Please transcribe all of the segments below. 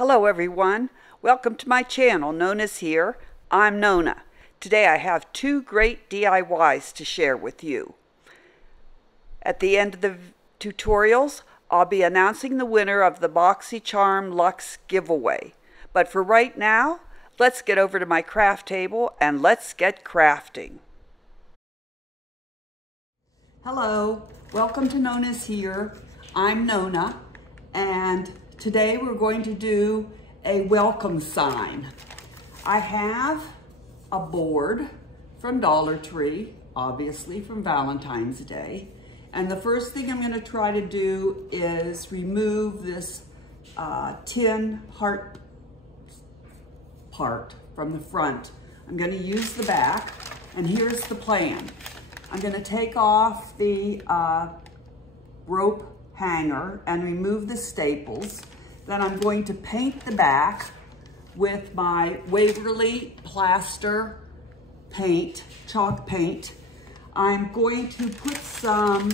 Hello everyone, welcome to my channel, Nonnashere. I'm Nonna. Today I have two great DIYs to share with you. At the end of the tutorials, I'll be announcing the winner of the Boxycharm Luxe Giveaway. But for right now, let's get over to my craft table and let's get crafting. Hello, welcome to Nonnashere. I'm Nonna, and today we're going to do a welcome sign. I have a board from Dollar Tree, obviously from Valentine's Day. And the first thing I'm going to try to do is remove this tin heart part from the front. I'm going to use the back, and here's the plan. I'm going to take off the rope hanger and remove the staples. Then I'm going to paint the back with my Waverly plaster paint, chalk paint. I'm going to put some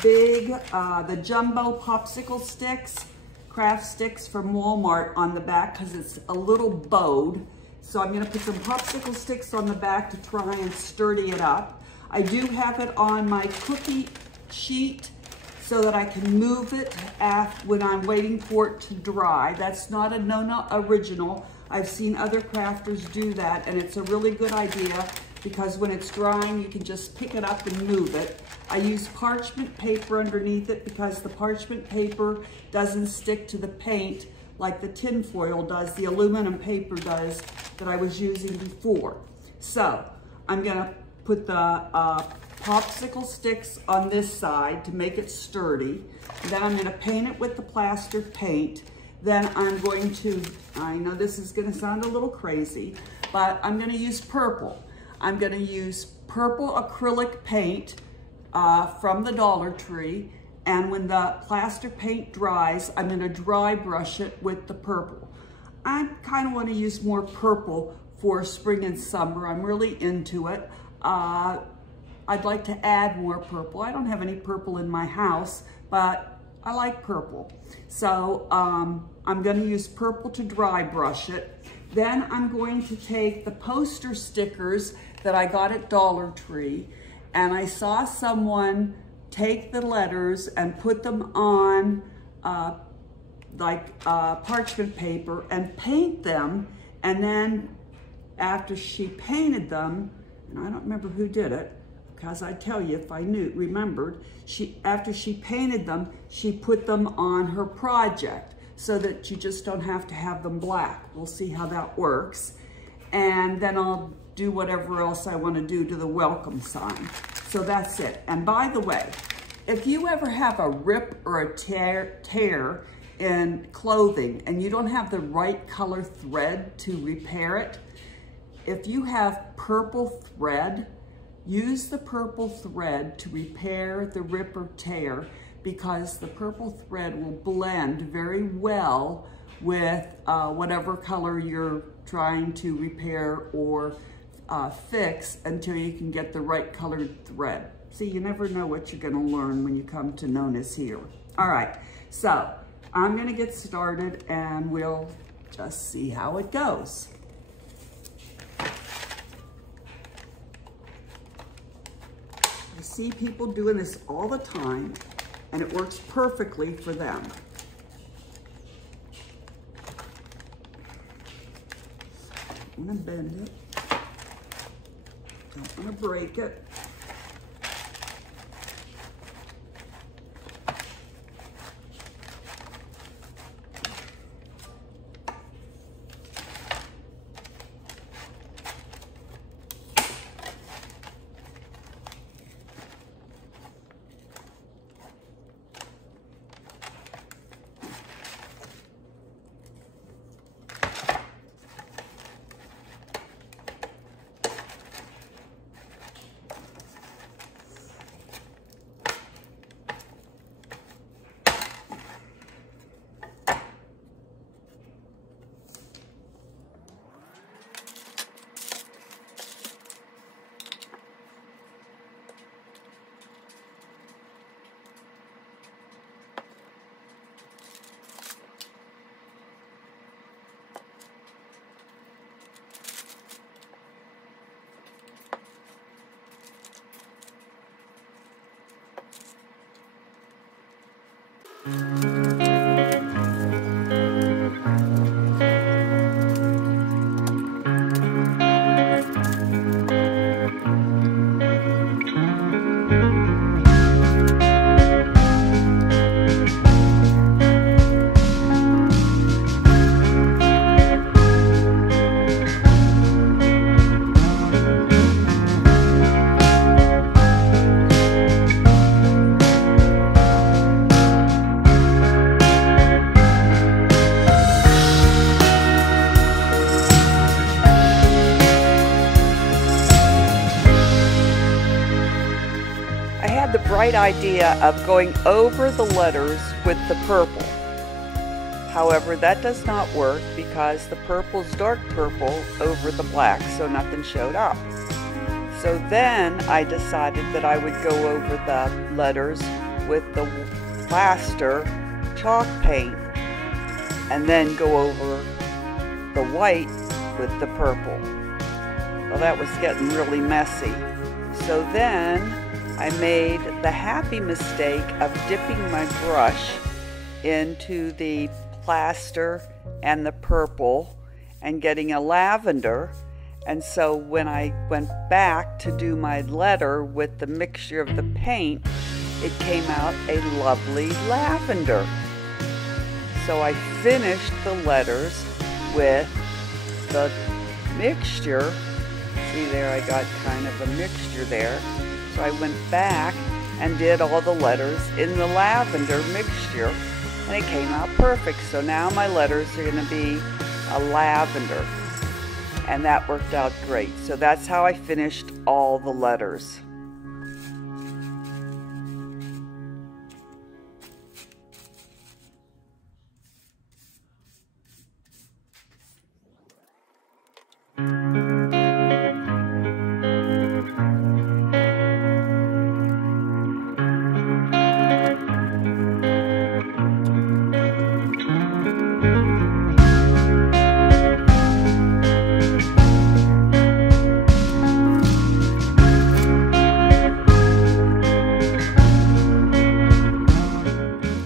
big, the jumbo popsicle sticks, craft sticks from Walmart on the back because it's a little bowed. So I'm gonna put some popsicle sticks on the back to try and sturdy it up. I do have it on my cookie sheet so that I can move it when I'm waiting for it to dry. That's not a Nonna original. I've seen other crafters do that, and it's a really good idea because when it's drying, you can just pick it up and move it. I use parchment paper underneath it because the parchment paper doesn't stick to the paint like the tin foil does, the aluminum paper does that I was using before. So I'm gonna put the popsicle sticks on this side to make it sturdy. Then I'm gonna paint it with the plaster paint. Then I'm going to, I know this is gonna sound a little crazy, but I'm gonna use purple. I'm gonna use purple acrylic paint from the Dollar Tree, and when the plaster paint dries, I'm gonna dry brush it with the purple. I kind of wanna use more purple for spring and summer. I'm really into it. I'd like to add more purple. I don't have any purple in my house, but I like purple. So I'm gonna use purple to dry brush it. Then I'm going to take the poster stickers that I got at Dollar Tree, and I saw someone take the letters and put them on parchment paper and paint them, and then after she painted them, and I don't remember who did it, because I tell you, if I remembered, after she painted them, she put them on her project so that you just don't have to have them black. We'll see how that works. And then I'll do whatever else I want to do to the welcome sign. So that's it. And by the way, if you ever have a rip or a tear in clothing and you don't have the right color thread to repair it, if you have purple thread, use the purple thread to repair the rip or tear, because the purple thread will blend very well with whatever color you're trying to repair or fix until you can get the right colored thread. See, you never know what you're gonna learn when you come to Nonnashere. All right, so I'm gonna get started and we'll just see how it goes. I see people doing this all the time, and it works perfectly for them. I'm gonna bend it. Don't wanna break it. bright idea of going over the letters with the purple. However, that does not work because the purple's dark purple over the black, so nothing showed up. So then I decided that I would go over the letters with the plaster chalk paint and then go over the white with the purple. Well, that was getting really messy. So then I made the happy mistake of dipping my brush into the plaster and the purple and getting a lavender. And so when I went back to do my letter with the mixture of the paint, it came out a lovely lavender. So I finished the letters with the mixture. See there, I got kind of a mixture there. So I went back and did all the letters in the lavender mixture, and it came out perfect. So now my letters are going to be a lavender, and that worked out great. So that's how I finished all the letters.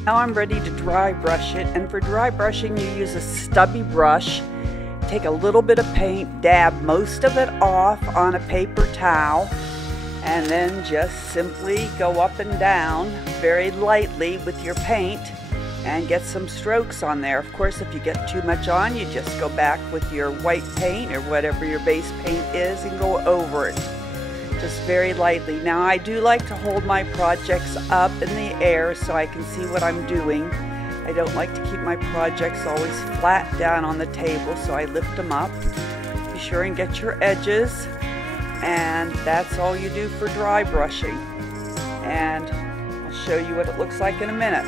Now I'm ready to dry brush it, and for dry brushing you use a stubby brush. Take a little bit of paint, dab most of it off on a paper towel, and then just simply go up and down very lightly with your paint and get some strokes on there. Of course, if you get too much on, you just go back with your white paint or whatever your base paint is and go over it. Just very lightly. Now I do like to hold my projects up in the air so I can see what I'm doing. I don't like to keep my projects always flat down on the table, so I lift them up. Be sure and get your edges, and that's all you do for dry brushing. And I'll show you what it looks like in a minute.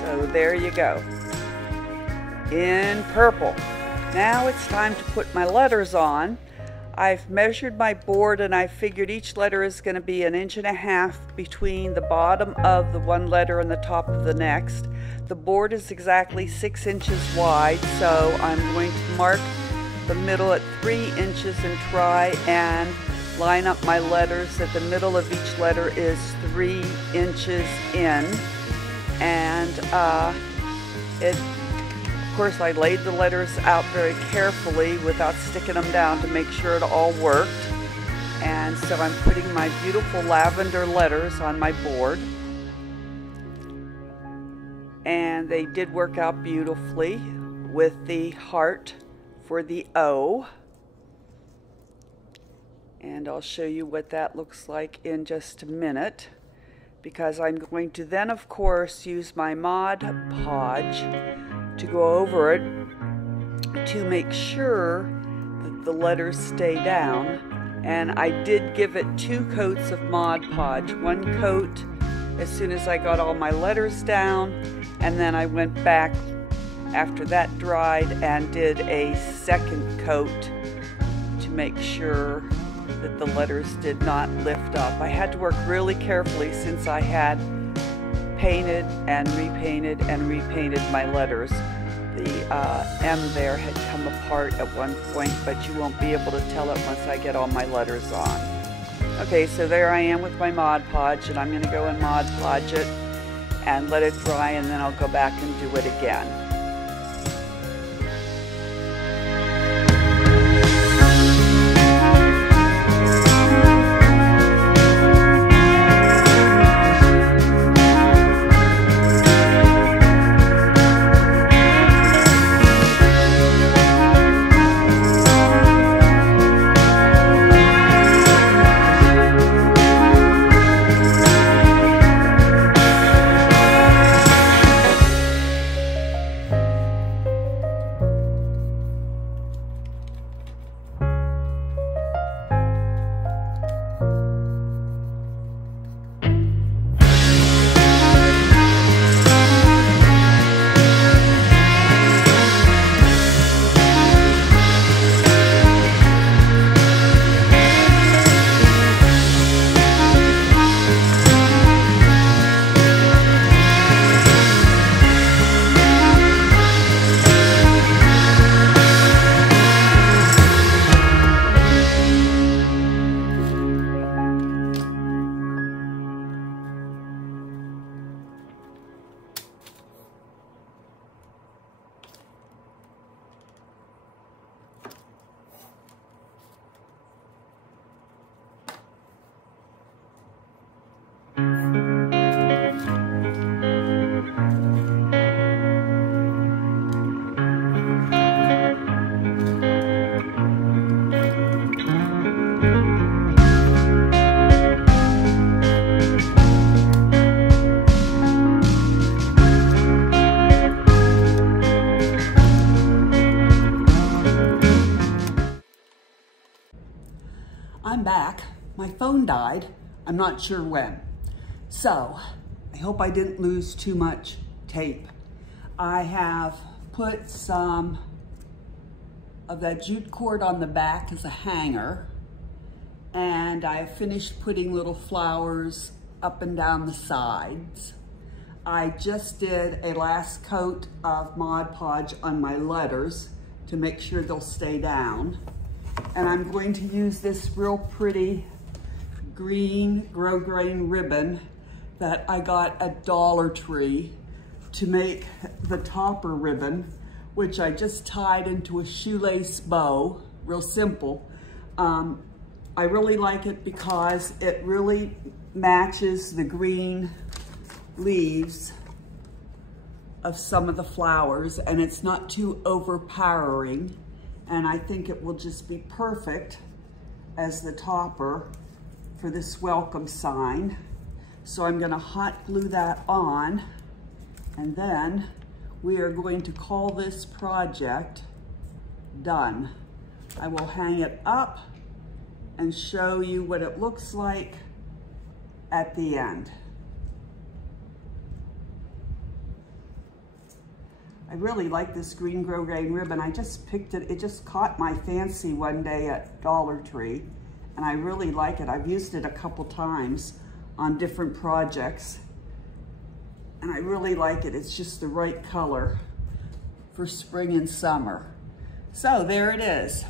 So there you go, in purple. Now it's time to put my letters on. I've measured my board, and I figured each letter is going to be 1.5 inches between the bottom of the one letter and the top of the next. The board is exactly 6 inches wide, so I'm going to mark the middle at 3 inches and try and line up my letters that the middle of each letter is 3 inches in. And of course, I laid the letters out very carefully without sticking them down to make sure it all worked. And so I'm putting my beautiful lavender letters on my board. And they did work out beautifully with the heart for the O. And I'll show you what that looks like in just a minute, because I'm going to then, of course, use my Mod Podge to go over it to make sure that the letters stay down. And I did give it 2 coats of Mod Podge. 1 coat as soon as I got all my letters down, and then I went back after that dried and did a 2nd coat to make sure that the letters did not lift up. I had to work really carefully since I had painted and repainted my letters. The M there had come apart at one point, but you won't be able to tell it once I get all my letters on. Okay, so there I am with my Mod Podge, and I'm going to go and Mod Podge it and let it dry, and then I'll go back and do it again. I'm back. My phone died. I'm not sure when. So I hope I didn't lose too much tape. I have put some of that jute cord on the back as a hanger, and I have finished putting little flowers up and down the sides. I just did a last coat of Mod Podge on my letters to make sure they'll stay down. And I'm going to use this real pretty green grosgrain ribbon that I got at Dollar Tree to make the topper ribbon, which I just tied into a shoelace bow, real simple. I really like it because it really matches the green leaves of some of the flowers, and it's not too overpowering, and I think it will just be perfect as the topper for this welcome sign. So I'm gonna hot glue that on, and then we are going to call this project done. I will hang it up and show you what it looks like at the end. I really like this green grosgrain ribbon. I just picked it, it just caught my fancy one day at Dollar Tree, and I really like it. I've used it a couple times on different projects, and I really like it. It's just the right color for spring and summer. So there it is,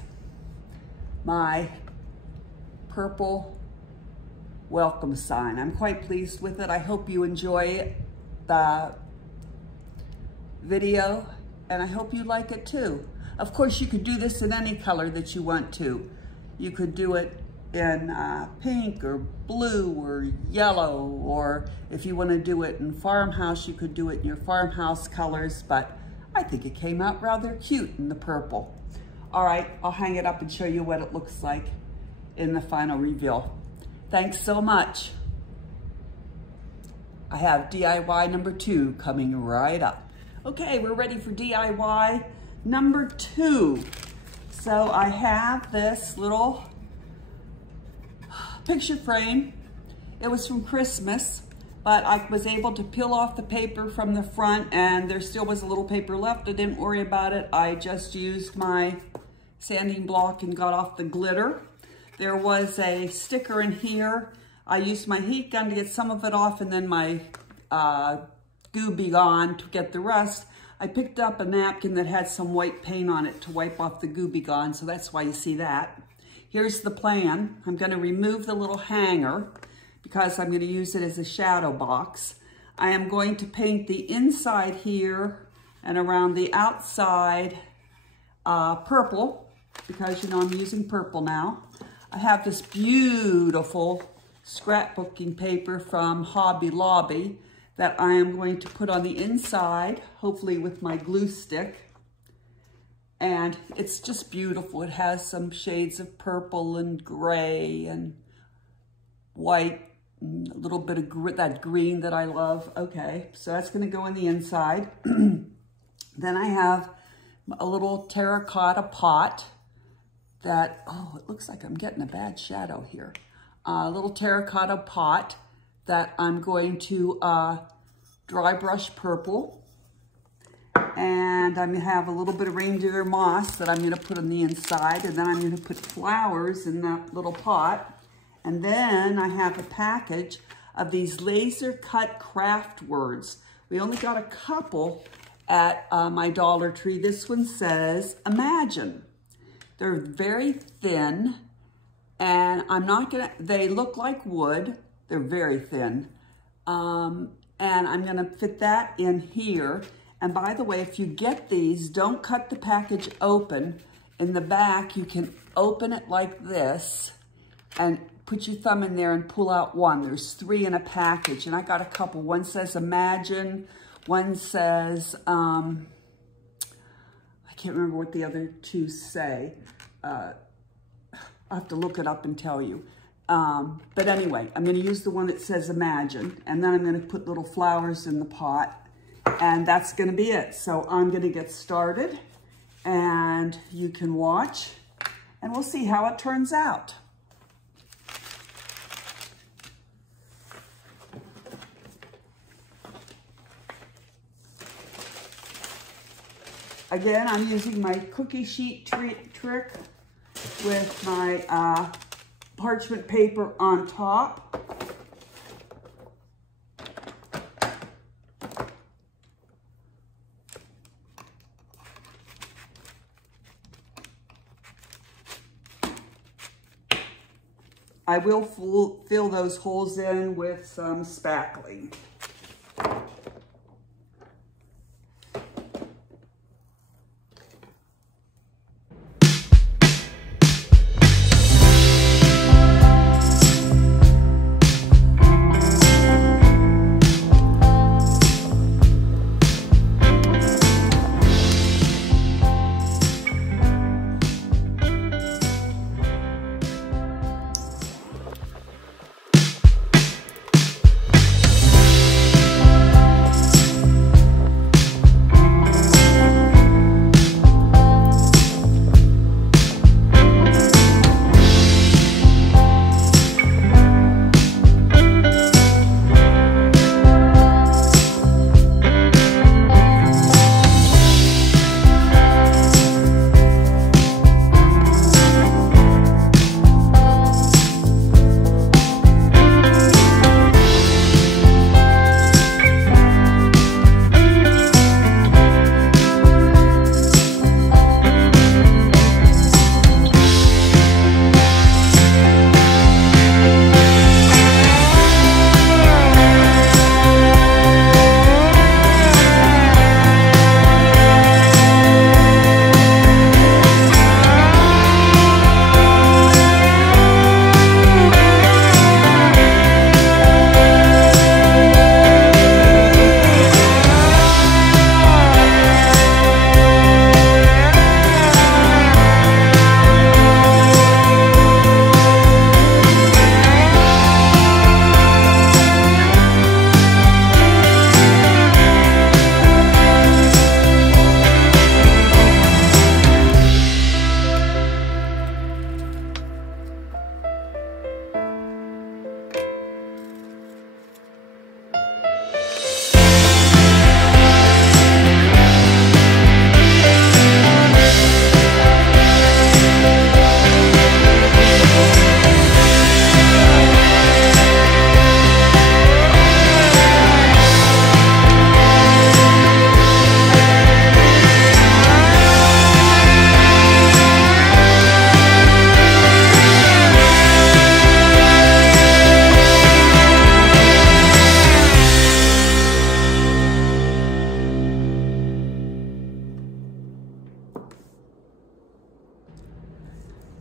my purple welcome sign. I'm quite pleased with it. I hope you enjoy the video, and I hope you like it too. Of course, you could do this in any color that you want to. You could do it in pink or blue or yellow, or if you want to do it in farmhouse, you could do it in your farmhouse colors, but I think it came out rather cute in the purple. All right, I'll hang it up and show you what it looks like in the final reveal. Thanks so much. I have DIY number 2 coming right up. Okay, we're ready for DIY number 2. So I have this little picture frame. It was from Christmas, but I was able to peel off the paper from the front, and there still was a little paper left. I didn't worry about it. I just used my sanding block and got off the glitter. There was a sticker in here. I used my heat gun to get some of it off, and then my Gooby Gone to get the rest. I picked up a napkin that had some white paint on it to wipe off the Gooby Gone, so that's why you see that. Here's the plan. I'm gonna remove the little hanger because I'm gonna use it as a shadow box. I am going to paint the inside here and around the outside purple, because you know I'm using purple now. I have this beautiful scrapbooking paper from Hobby Lobby that I am going to put on the inside, hopefully with my glue stick. And it's just beautiful. It has some shades of purple and gray and white, and a little bit of that green that I love. Okay, so that's gonna go in the inside. Then I have a little terracotta pot that, oh, it looks like I'm getting a bad shadow here. A little terracotta pot that I'm going to dry brush purple. And I'm gonna have a little bit of reindeer moss that I'm gonna put on the inside, and then I'm gonna put flowers in that little pot. And then I have a package of these laser cut craft words. We only got a couple at my Dollar Tree. This one says, imagine. They're very thin, and they look like wood. They're very thin. And I'm gonna fit that in here. And by the way, if you get these, don't cut the package open. In the back, you can open it like this and put your thumb in there and pull out one. There's 3 in a package, and I got a couple. One says imagine, one says, I can't remember what the other 2 say. I'll have to look it up and tell you. But anyway, I'm gonna use the one that says imagine, and then I'm gonna put little flowers in the pot, and that's gonna be it. So I'm gonna get started, and you can watch, and we'll see how it turns out. Again, I'm using my cookie sheet trick with my parchment paper on top. I will fill those holes in with some spackling.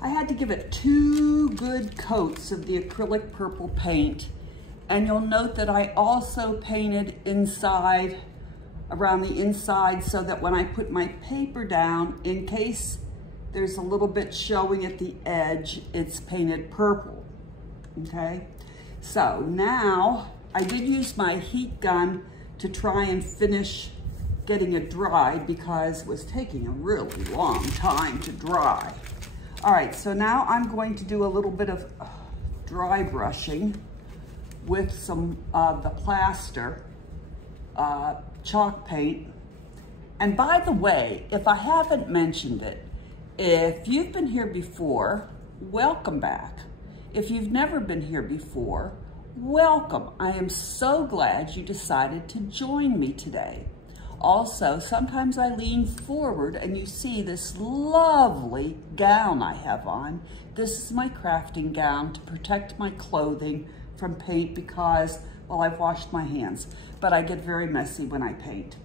I had to give it 2 good coats of the acrylic purple paint. And you'll note that I also painted inside, around the inside, so that when I put my paper down, in case there's a little bit showing at the edge, it's painted purple, okay? So now, I did use my heat gun to try and finish getting it dried because it was taking a really long time to dry. All right, so now I'm going to do a little bit of dry brushing with some of the plaster chalk paint. And by the way, if I haven't mentioned it, if you've been here before, welcome back. If you've never been here before, welcome. I am so glad you decided to join me today. Also, sometimes I lean forward and you see this lovely gown I have on. This is my crafting gown to protect my clothing from paint because, well, I've washed my hands, but I get very messy when I paint.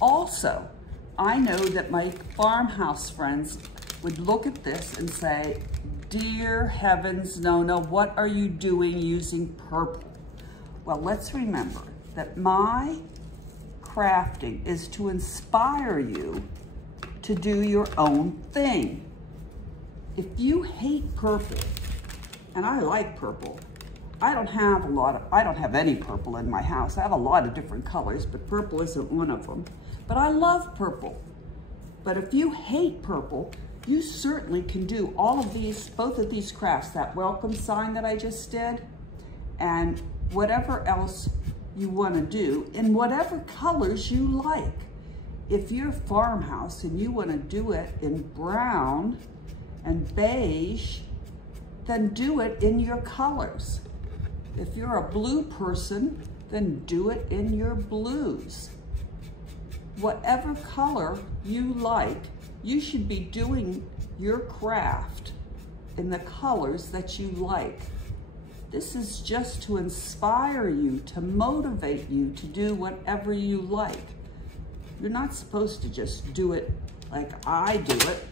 Also, I know that my farmhouse friends would look at this and say, dear heavens, Nonna, what are you doing using purple? Well, let's remember that my crafting is to inspire you to do your own thing. If you hate purple, and I like purple, I don't have any purple in my house. I have a lot of different colors, but purple isn't one of them. But I love purple. But if you hate purple, you certainly can do all of these, both of these crafts, that welcome sign that I just did, and whatever else you want to do in whatever colors you like. If you're a farmhouse and you want to do it in brown and beige, then do it in your colors. If you're a blue person, then do it in your blues. Whatever color you like, you should be doing your craft in the colors that you like. This is just to inspire you, to motivate you to do whatever you like. You're not supposed to just do it like I do it.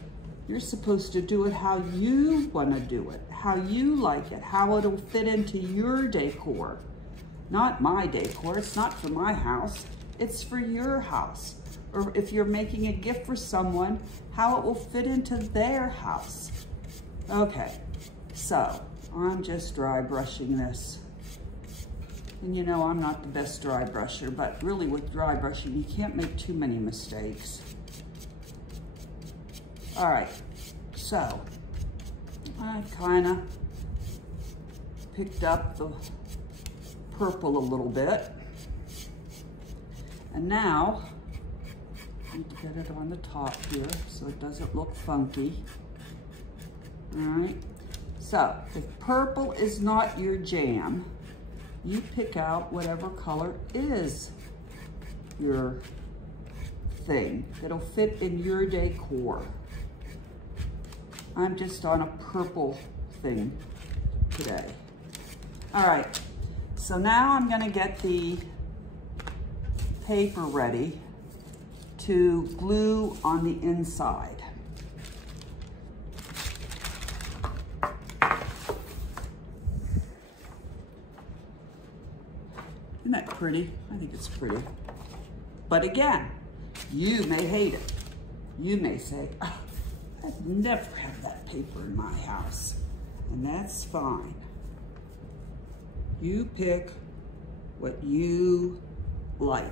You're supposed to do it how you want to do it, how you like it, how it'll fit into your decor. Not my decor, it's not for my house, it's for your house. Or if you're making a gift for someone, how it will fit into their house. Okay, so I'm just dry brushing this. And you know, I'm not the best dry brusher, but really with dry brushing, you can't make too many mistakes. All right, so I kind of picked up the purple a little bit. And now, I need to get it on the top here so it doesn't look funky. All right, so if purple is not your jam, you pick out whatever color is your thing that'll fit in your decor. I'm just on a purple thing today. All right, so now I'm gonna get the paper ready to glue on the inside. Isn't that pretty? I think it's pretty. But again, you may hate it. You may say, oh, I'd never have that paper in my house. And that's fine. You pick what you like.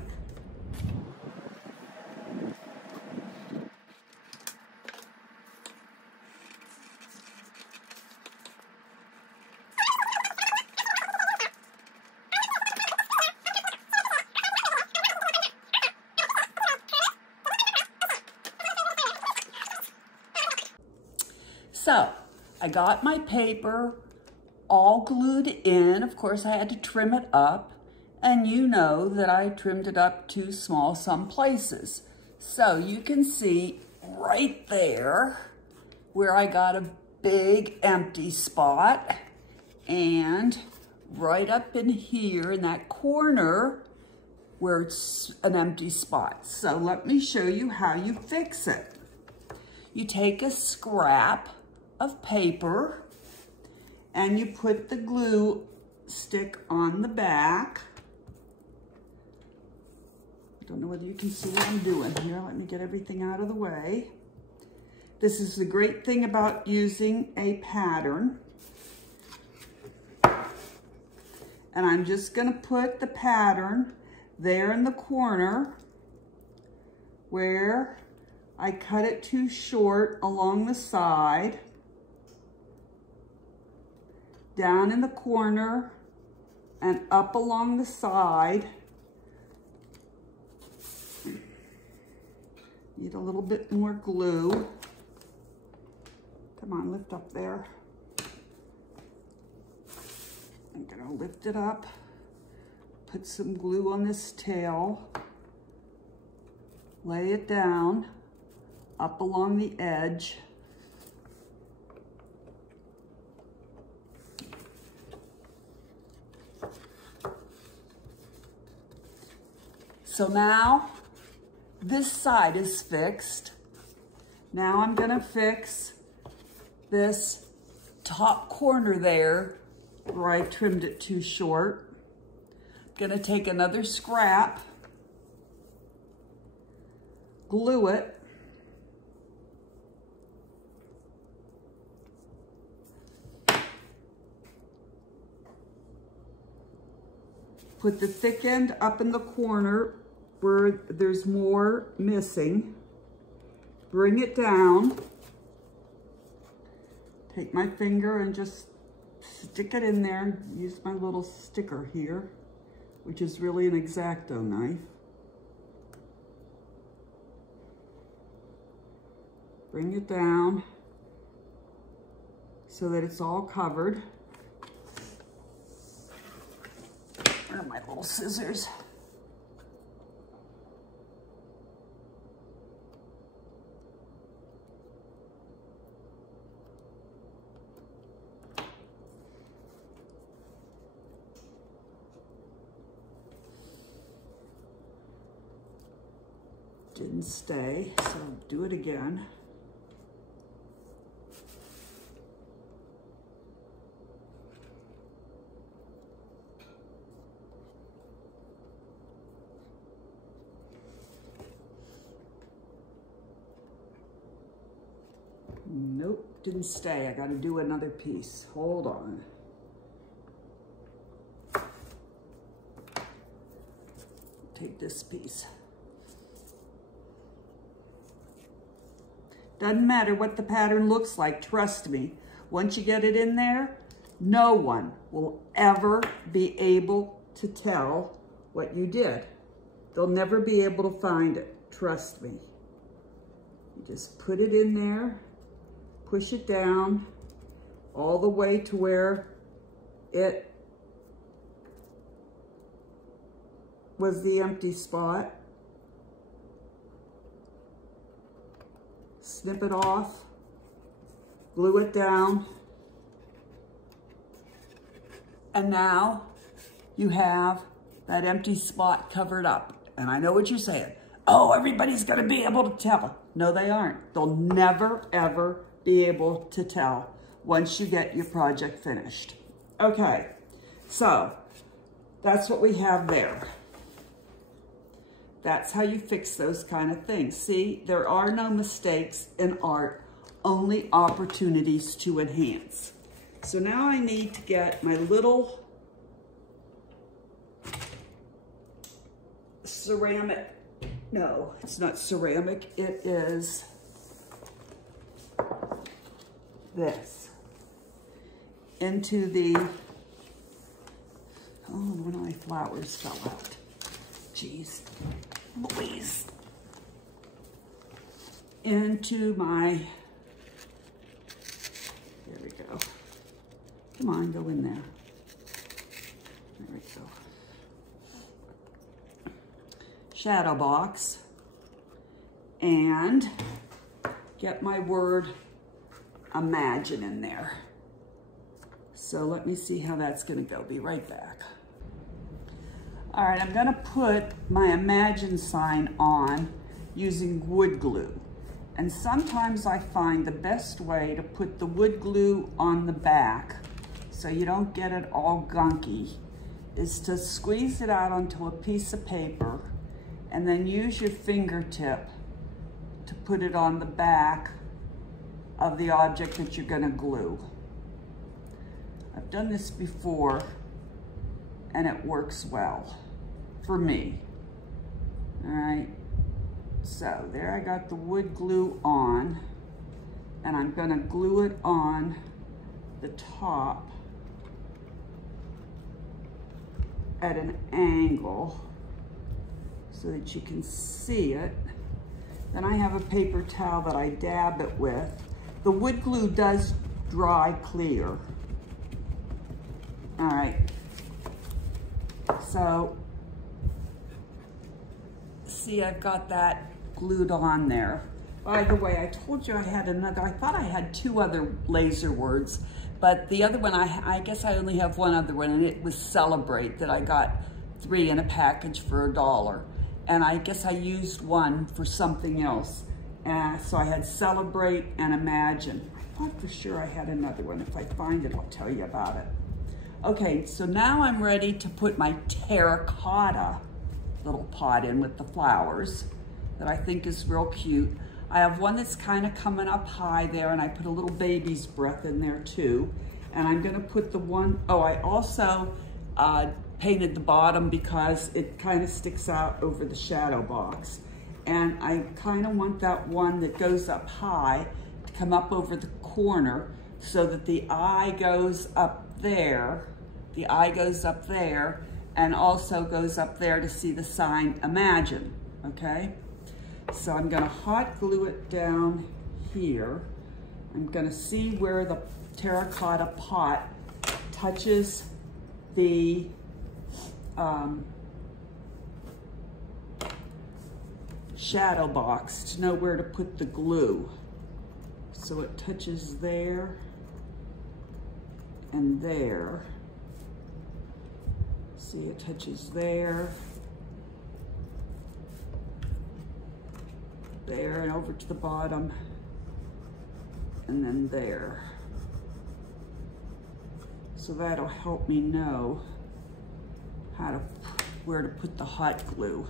So I got my paper all glued in. Of course, I had to trim it up. And you know that I trimmed it up too small some places. So you can see right there where I got a big empty spot. And right up in here in that corner where it's an empty spot. So let me show you how you fix it. You take a scrap of paper and you put the glue stick on the back. I don't know whether you can see what I'm doing here. Let me get everything out of the way. This is the great thing about using a pattern. And I'm just gonna put the pattern there in the corner where I cut it too short along the side. Down in the corner and up along the side. Need a little bit more glue. Come on, lift up there. I'm gonna lift it up, put some glue on this tail, lay it down up along the edge. So now this side is fixed. Now I'm gonna fix this top corner there where I trimmed it too short. I'm gonna take another scrap, glue it, put the thick end up in the corner where there's more missing, bring it down, take my finger and just stick it in there, use my little sticker here, which is really an X-Acto knife. Bring it down so that it's all covered. Where are my little scissors? Didn't stay, so do it again. Nope, didn't stay. I gotta do another piece. Hold on. Take this piece. Doesn't matter what the pattern looks like, trust me. Once you get it in there, no one will ever be able to tell what you did. They'll never be able to find it, trust me. You just put it in there, push it down all the way to where it was the empty spot. Snip it off, glue it down, and now you have that empty spot covered up. And I know what you're saying. Oh, everybody's gonna be able to tell. No, they aren't. They'll never, ever be able to tell once you get your project finished. Okay, so that's what we have there. That's how you fix those kind of things. See, there are no mistakes in art, only opportunities to enhance. So now I need to get my little ceramic, no, it's not ceramic, it is this, into the, oh, one of my flowers fell out. Jeez, Louise. Into my, there we go. Come on, go in there. There we go. Shadow box. And get my word imagine in there. So let me see how that's gonna go. Be right back. All right, I'm gonna put my imagine sign on using wood glue. And sometimes I find the best way to put the wood glue on the back so you don't get it all gunky is to squeeze it out onto a piece of paper and then use your fingertip to put it on the back of the object that you're gonna glue. I've done this before and it works well for me. All right, so there I got the wood glue on, and I'm gonna glue it on the top at an angle so that you can see it. Then I have a paper towel that I dab it with. The wood glue does dry clear. All right, so see, I've got that glued on there. By the way, I told you I had another, I thought I had two other laser words, but the other one, I guess I only have one other one, and it was Celebrate, that I got 3 in a package for $1. And I guess I used one for something else. So I had Celebrate and Imagine. I thought for sure I had another one. If I find it, I'll tell you about it. Okay, so now I'm ready to put my terracotta little pot in with the flowers that I think is real cute. I have one that's kind of coming up high there, and I put a little baby's breath in there too. And I'm gonna put the one, oh, I also painted the bottom because it kind of sticks out over the shadow box. And I kind of want that one that goes up high to come up over the corner so that the eye goes up there, the eye goes up there, and also goes up there to see the sign Imagine, okay? So I'm gonna hot glue it down here. I'm gonna see where the terracotta pot touches the shadow box to know where to put the glue. So it touches there and there. See, it touches there, there, and over to the bottom, and then there. So that'll help me know where to put the hot glue.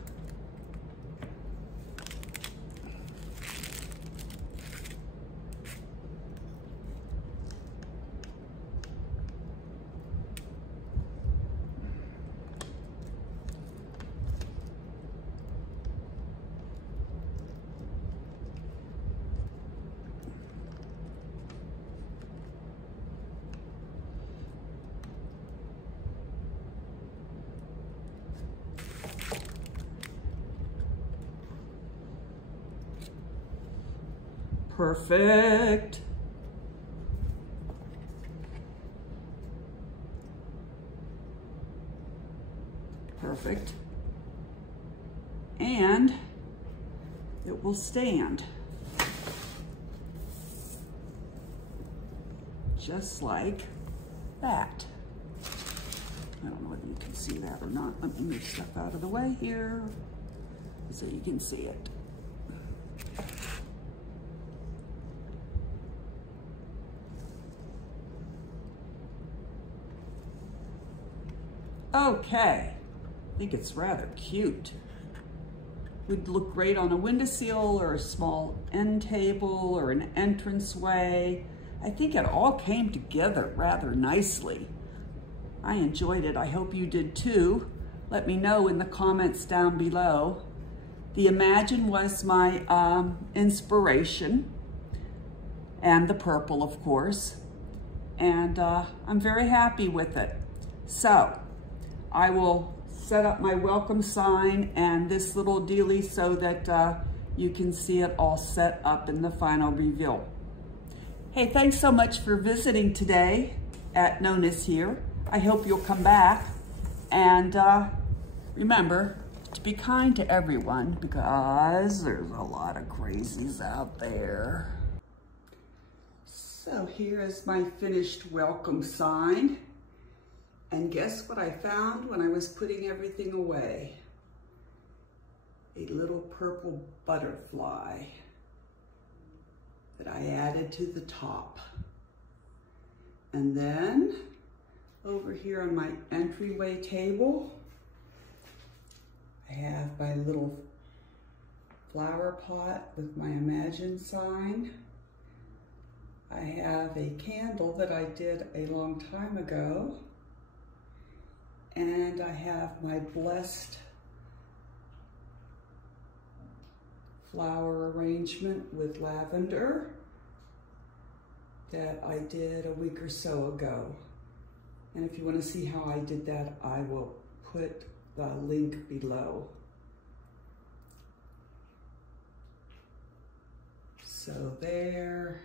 Perfect. Perfect. And it will stand. Just like that. I don't know whether you can see that or not. Let me move stuff out of the way here so you can see it. Okay, I think it's rather cute. Would look great on a windowsill or a small end table or an entranceway. I think it all came together rather nicely. I enjoyed it. I hope you did too. Let me know in the comments down below. The Imagine was my inspiration, and the purple, of course. And I'm very happy with it. So I will set up my welcome sign and this little dealie so that you can see it all set up in the final reveal. Hey, thanks so much for visiting today at Nonnashere. I hope you'll come back. And remember to be kind to everyone because there's a lot of crazies out there. So here is my finished welcome sign. And guess what I found when I was putting everything away? A little purple butterfly that I added to the top. And then over here on my entryway table, I have my little flower pot with my Imagine sign. I have a candle that I did a long time ago. And I have my blessed flower arrangement with lavender that I did a week or so ago. And if you want to see how I did that, I will put the link below. So there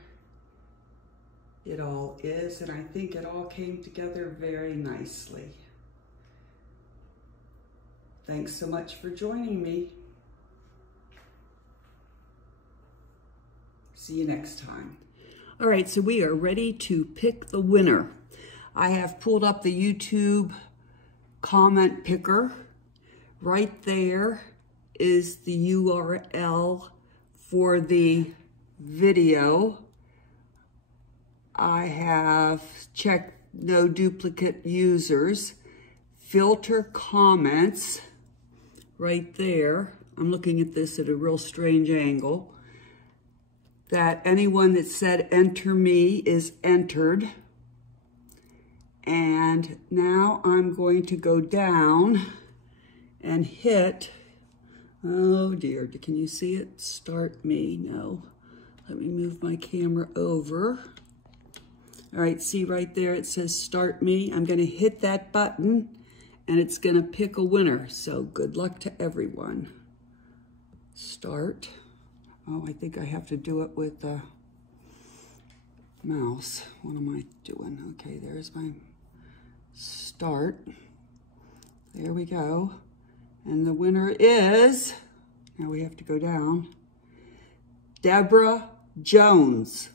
it all is, and I think it all came together very nicely. Thanks so much for joining me. See you next time. All right, so we are ready to pick the winner. I have pulled up the YouTube comment picker. Right there is the URL for the video. I have checked no duplicate users. Filter comments. Right there, I'm looking at this at a real strange angle, that anyone that said enter me is entered. And now I'm going to go down and hit, oh dear, can you see it? Start me, no. Let me move my camera over. All right, see right there, it says start me. I'm gonna hit that button and it's gonna pick a winner. So good luck to everyone. Start. Oh, I think I have to do it with mouse. What am I doing? Okay, there's my start. There we go. And the winner is, now we have to go down, Deborah Jones.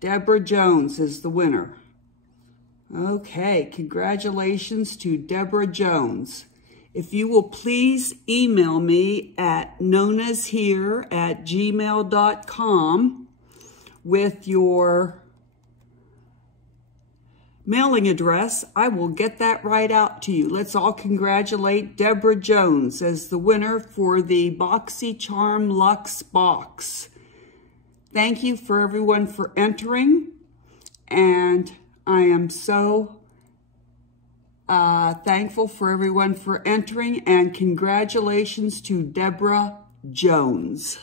Deborah Jones is the winner. Okay, congratulations to Deborah Jones. If you will please email me at nonnashere@gmail.com with your mailing address, I will get that right out to you. Let's all congratulate Deborah Jones as the winner for the Boxycharm Luxe box. Thank you for everyone for entering, and I am so thankful for everyone for entering, and congratulations to Deborah Jones.